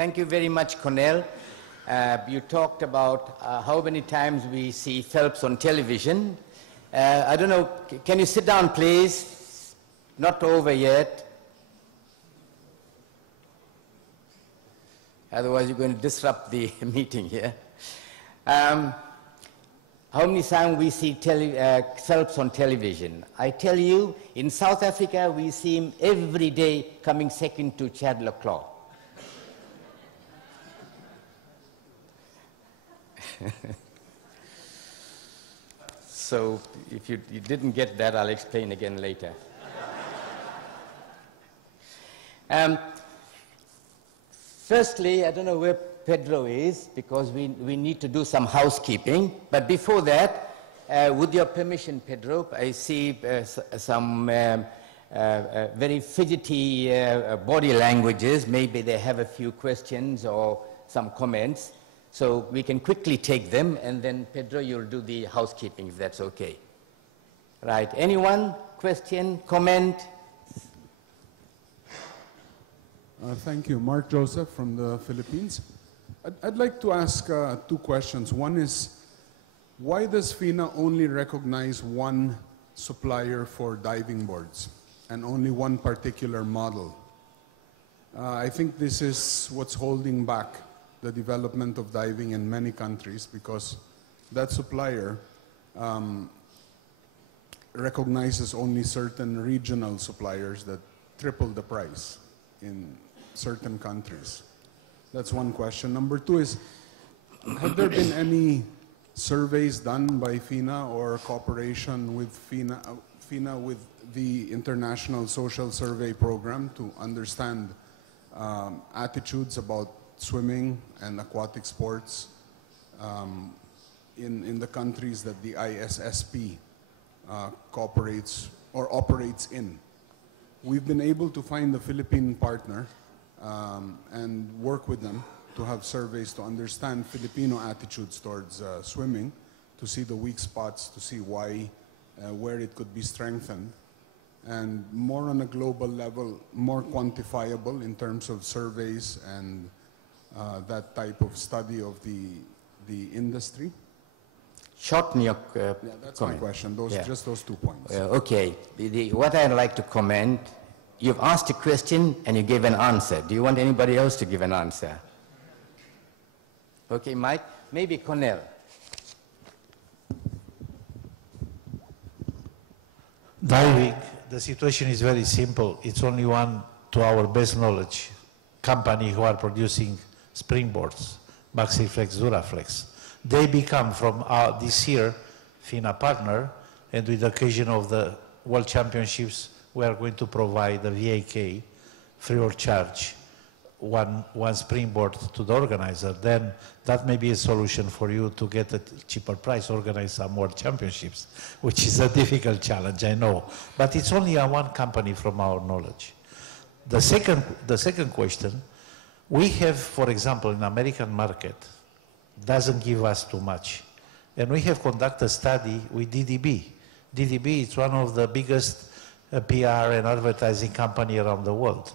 Thank you very much, Cornell. You talked about how many times we see Phelps on television. I don't know, can you sit down, please? Not over yet. Otherwise, you're going to disrupt the meeting here. How many times we see Phelps on television? I tell you, in South Africa, we see him every day coming second to Chad Leclerc. So if you didn't get that, I'll explain again later. Firstly, I don't know where Pedro is, because we need to do some housekeeping. But before that, with your permission, Pedro, I see some very fidgety body languages. Maybe they have a few questions or some comments. So we can quickly take them, and then Pedro, you'll do the housekeeping, if that's okay. Right, anyone? Question, comment? Thank you. Mark Joseph from the Philippines. I'd like to ask two questions. One is, why does FINA only recognize one supplier for diving boards and only one particular model? I think this is what's holding back the development of diving in many countries, because that supplier recognizes only certain regional suppliers that triple the price in certain countries. That's one question. Number two is, have there been any surveys done by FINA or cooperation with FINA with the International Social Survey Program to understand attitudes about swimming and aquatic sports in the countries that the ISSP cooperates or operates in? We've been able to find a Philippine partner and work with them to have surveys to understand Filipino attitudes towards swimming, to see the weak spots, to see why, where it could be strengthened, and more on a global level, more quantifiable in terms of surveys and that type of study of the industry. Shorten your yeah, that's comment. My question. Just those 2 points. Okay. What I'd like to comment, you've asked a question and you gave an answer. Do you want anybody else to give an answer? Okay, Mike. Maybe Cornell. Diving, the situation is very simple. It's only one, to our best knowledge, company who are producing springboards, Maxiflex, Duraflex. They become, from this year, FINA partner, and with the occasion of the World Championships, we are going to provide the VAK free of charge, one springboard to the organizer. Then that may be a solution for you to get a cheaper price, organize some World Championships, which is a difficult challenge, I know. But it's only one company from our knowledge. The second question, we have, for example, in the American market, doesn't give us too much. And we have conducted a study with DDB. DDB is one of the biggest PR and advertising company around the world.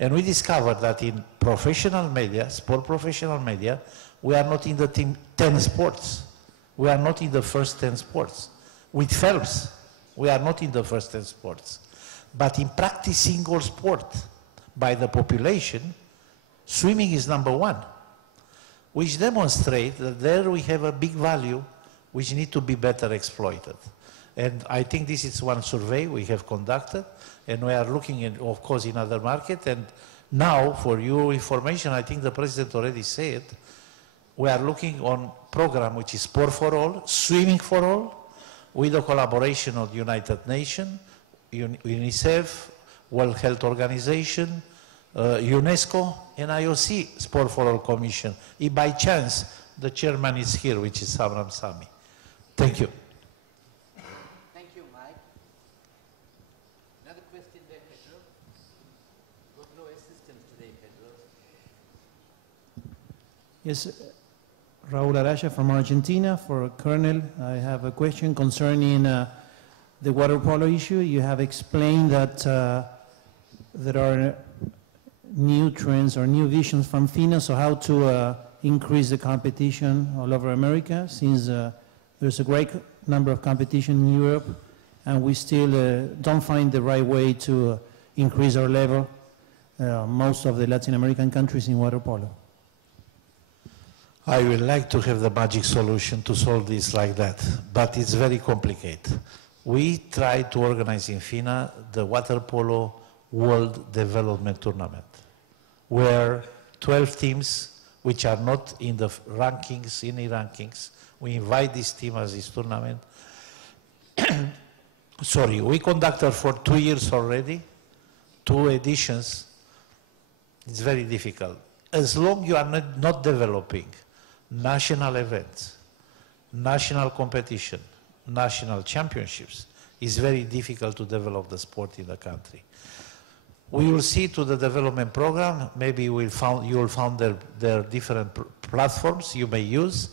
And we discovered that in professional media, sport professional media, we are not in the 10 sports. We are not in the first 10 sports. With Phelps, we are not in the first 10 sports. But in practice single sport by the population, swimming is #1, which demonstrates that there we have a big value which need to be better exploited. And I think this is one survey we have conducted, and we are looking at, of course, in other markets. And now, for your information, I think the President already said, we are looking on program which is Sport for All, Swimming for All, with the collaboration of the United Nations, UNICEF, World Health Organization, UNESCO, and IOC Sport for All Commission. If by chance the chairman is here, which is Ramsamy. Thank you. Thank you, Mike. Another question there, Pedro? Got no assistance today, Pedro. Yes, Raul Araya from Argentina. For Colonel, I have a question concerning the water polo issue. You have explained that there are new trends or new visions from FINA, so how to increase the competition all over America, since there's a great number of competition in Europe, and we still don't find the right way to increase our level, most of the Latin American countries in water polo. I would like to have the magic solution to solve this like that, but it's very complicated. We try to organize in FINA the Water Polo World Development Tournament, where 12 teams, which are not in the rankings, any rankings, we invite this team as this tournament. Sorry, we conducted for 2 years already, 2 editions. It's very difficult. As long as you are not developing national events, national competition, national championships, it's very difficult to develop the sport in the country. We will see to the development program, maybe you will find their different platforms you may use,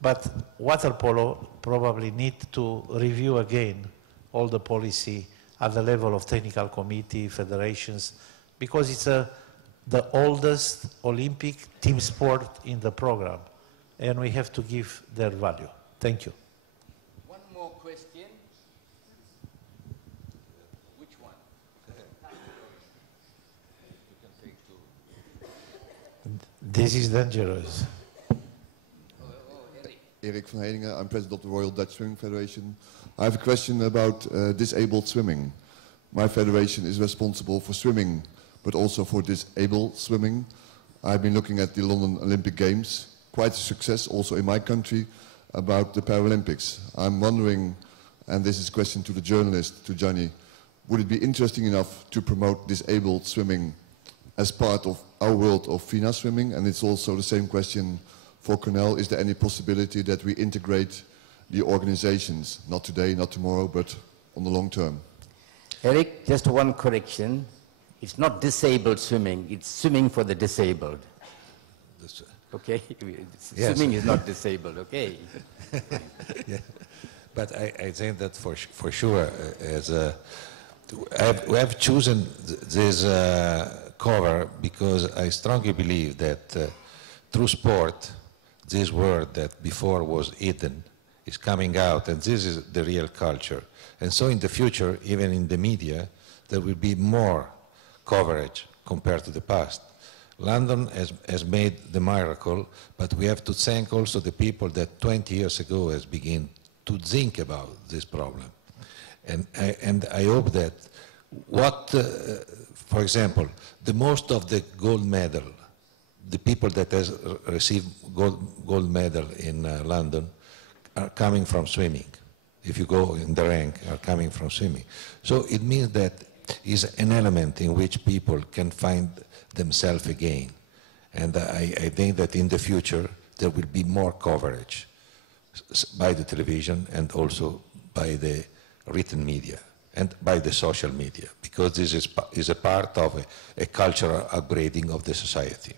but water polo probably need to review again all the policy at the level of technical committee, federations, because it's the oldest Olympic team sport in the program, and we have to give their value. Thank you. One more question. Which one? You can take two. This is dangerous. Erik van Heiningen, I'm president of the Royal Dutch Swimming Federation. I have a question about disabled swimming. My federation is responsible for swimming, but also for disabled swimming. I've been looking at the London Olympic Games, quite a success also in my country, about the Paralympics. I'm wondering, and this is a question to the journalist, to Gianni, would it be interesting enough to promote disabled swimming as part of our world of FINA swimming? And it's also the same question for Cornell. Is there any possibility that we integrate the organizations, not today, not tomorrow, but on the long term? Eric, just one correction. It's not disabled swimming, it's swimming for the disabled. Okay? Yes. Swimming is not disabled, okay? Yeah. But I think that for sure, we have chosen this cover because I strongly believe that through sport, this word that before was hidden is coming out, and this is the real culture. And so in the future, even in the media, there will be more coverage compared to the past. London has made the miracle, but we have to thank also the people that 20 years ago has begun to think about this problem. And I hope that for example, the most of the gold medal, the people that has received gold medal in London are coming from swimming. If you go in the rank, are coming from swimming. So it means that is an element in which people can find themselves again. And I think that in the future there will be more coverage by the television and also by the written media and by the social media, because this is a part of a cultural upgrading of the society.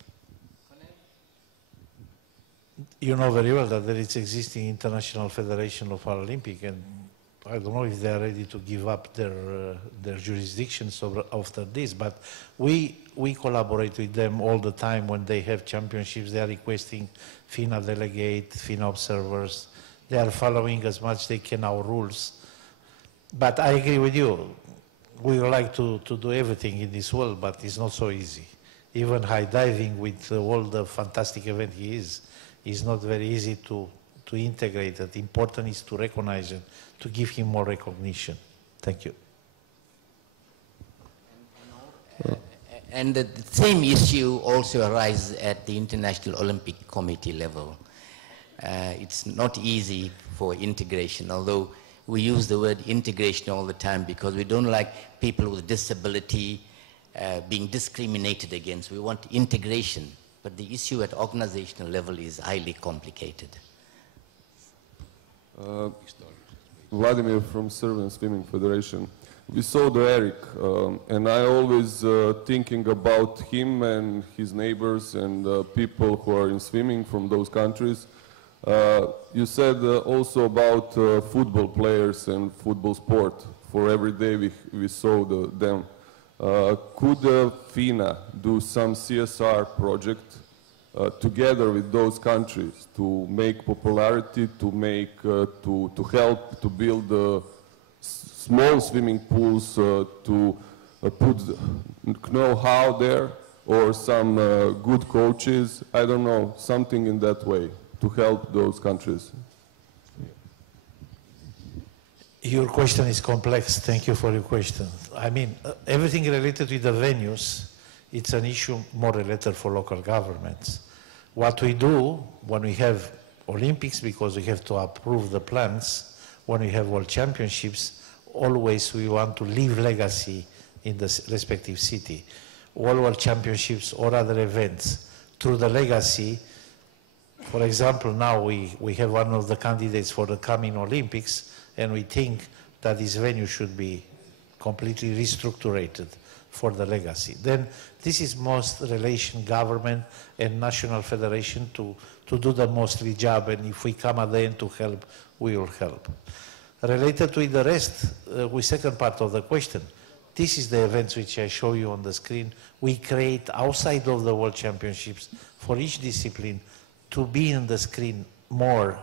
You know very well that there is existing International Federation of Paralympic, and I don't know if they are ready to give up their jurisdictions after this, but we collaborate with them all the time. When they have championships, they are requesting FINA delegate, FINA observers. They are following as much as they can our rules. But I agree with you. We would like to do everything in this world, but it's not so easy. Even high diving, with all the fantastic event he is not very easy to integrate it. Important is to recognize it, to give him more recognition. Thank you. And the same issue also arises at the International Olympic Committee level. It's not easy for integration, although we use the word integration all the time because we don't like people with disability being discriminated against. We want integration, but the issue at organizational level is highly complicated. Vladimir from Serbian Swimming Federation. We saw the Eric, and I always thinking about him and his neighbors and people who are in swimming from those countries. You said also about football players and football sport. For every day we saw them. Could FINA do some CSR project together with those countries to make popularity, to help to build small swimming pools, to put know-how there, or some good coaches, I don't know, something in that way to help those countries? Your question is complex. Thank you for your question. I mean, everything related with the venues, it's an issue more related for local governments. What we do when we have Olympics, because we have to approve the plans, when we have World Championships, always we want to leave legacy in the respective city. All World Championships or other events, through the legacy, for example, now we have one of the candidates for the coming Olympics, and we think that this venue should be completely restructured for the legacy. Then this is most relation government and national federation to do the mostly job, and if we come at the end to help, we will help. Related with the rest, with second part of the question, this is the events which I show you on the screen. We create outside of the World Championships for each discipline to be in the screen more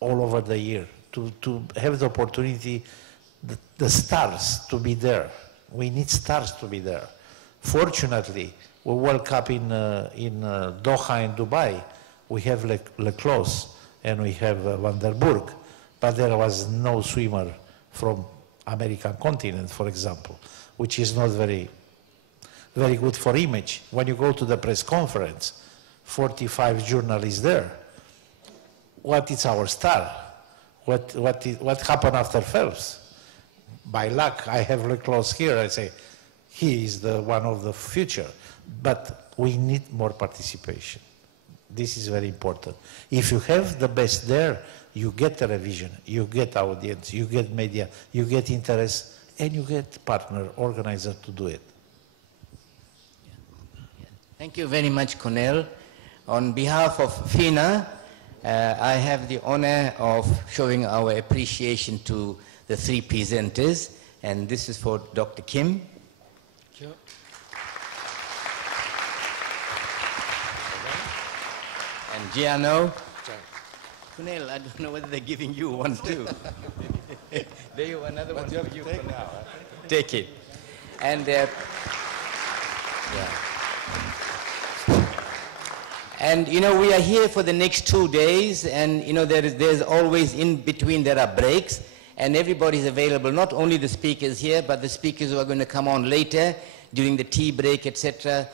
all over the year, to have the opportunity, the stars to be there. We need stars to be there. Fortunately, we World Cup in Doha and Dubai, we have Leclos and we have Van der Burg, but there was no swimmer from American continent, for example, which is not very good for image. When you go to the press conference, 45 journalists there. What is our star? What happened after Phelps? By luck, I have Leclos here. I say, he is the one of the future. But we need more participation. This is very important. If you have the best there, you get television, you get audience, you get media, you get interest, and you get partner, organizer to do it. Thank you very much, Cornel. On behalf of FINA, I have the honor of showing our appreciation to the three presenters, and this is for Dr. Kim. Thank you. And Giano. Cornel, I don't know whether they're giving you one too. There you another one for you for now. Take it. And yeah. And you know, we are here for the next 2 days, and you know, there's always in between there are breaks, and everybody's available, not only the speakers here, but the speakers who are going to come on later during the tea break, etc.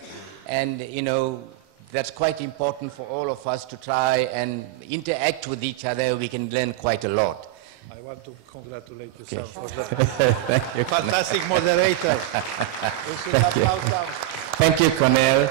And you know, that's quite important for all of us to try and interact with each other. We can learn quite a lot. I want to congratulate you, sir, for the fantastic moderator. Thank you, Cornel.